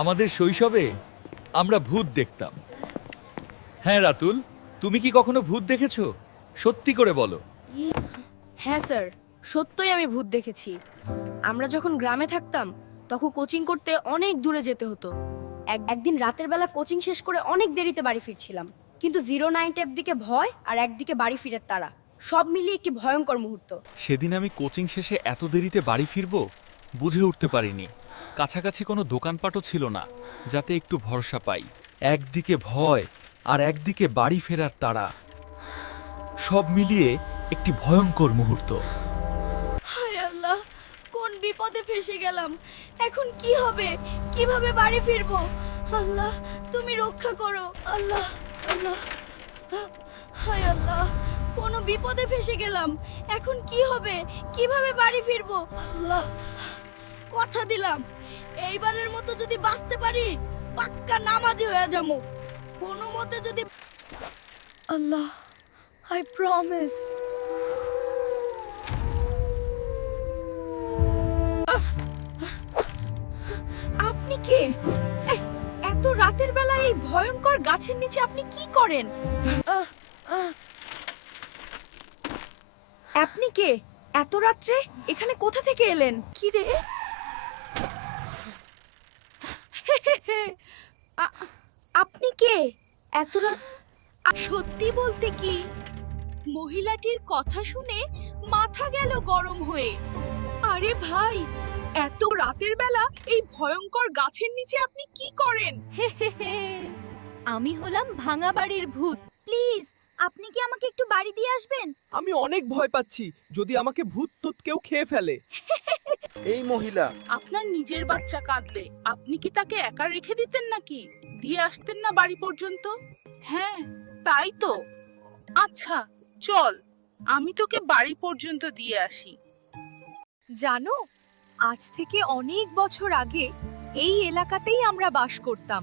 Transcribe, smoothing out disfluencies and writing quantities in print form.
আমাদের শৈশবে আমরা ভূত দেখতাম। হ্যাঁ রাতুল, তুমি কি কখনো ভূত দেখেছো? সত্যি করে বলো। হ্যাঁ স্যার, সত্যই আমি ভূত দেখেছি। আমরা যখন গ্রামে থাকতাম তখন কোচিং করতে অনেক দূরে যেতে হতো। একদিন রাতের বেলা কোচিং শেষ করে অনেক দেরিতে বাড়ি ফিরছিলাম, কিন্তু 09 একদিকে ভয় আর একদিকে বাড়ি ফিরের তাড়া, সব মিলিয়ে একটি ভয়ঙ্কর মুহূর্ত। সেদিন আমি কোচিং শেষে এত দেরিতে বাড়ি ফিরবো বুঝে উঠতে পারিনি। কাছাকাছি কোনো দোকানপাটও ছিল না যাতে একটু ভরসা পাই। একদিকে ভয় আর একদিকে বাড়ি ফেরার তাড়া, সব মিলিয়ে একটি ভয়ঙ্কর মুহূর্ত। হায় আল্লাহ, কোন বিপদে ফেসে গেলাম! এখন কি হবে? কিভাবে বাড়ি ফিরবো? আল্লাহ, তুমি রক্ষা করো। আল্লাহ, আল্লাহ, হায় আল্লাহ, কোন বিপদে ফেসে গেলাম। এখন কি হবে? কিভাবে বাড়ি ফিরবো? আল্লাহ, কথা দিলাম এইবারের মতো যদি বাঁচতে পারি পাক্কা নামাজি হয়ে যাবো। কোনো মতে যদি আল্লাহ, আই প্রমিস। আপনি কে? এত রাতের বেলা এই ভয়ঙ্কর গাছের নিচে আপনি কি করেন? আপনি কে? এত রাত্রে এখানে কোথা থেকে এলেন? কি রে? আপনি কে? এত রাত? সত্যি বলতে কি, মহিলাটির কথা শুনে মাথা গেল গরম হয়ে। আরে ভাই, এত রাতের বেলা এই ভয়ঙ্কর গাছের নিচে আপনি কি করেন? আমি হলাম ভাঙা বাড়ির ভূত। প্লিজ, আপনি কি আমাকে একটু বাড়ি দিয়ে আসবেন? আমি অনেক ভয় পাচ্ছি, যদি আমাকে ভূত টুত কেউ খেয়ে ফেলে। এই মহিলা, আপনার নিজের বাচ্চা কাঁদলে আপনি কি তাকে একা রেখে দিতেন নাকি? দিয়ে আসতেন না বাড়ি পর্যন্ত? হ্যাঁ, তাই তো। আচ্ছা, চল, আমি তোকে বাড়ি পর্যন্ত দিয়ে আসি। জানো, আজ থেকে অনেক বছর আগে এই এলাকাতেই আমরা বাস করতাম।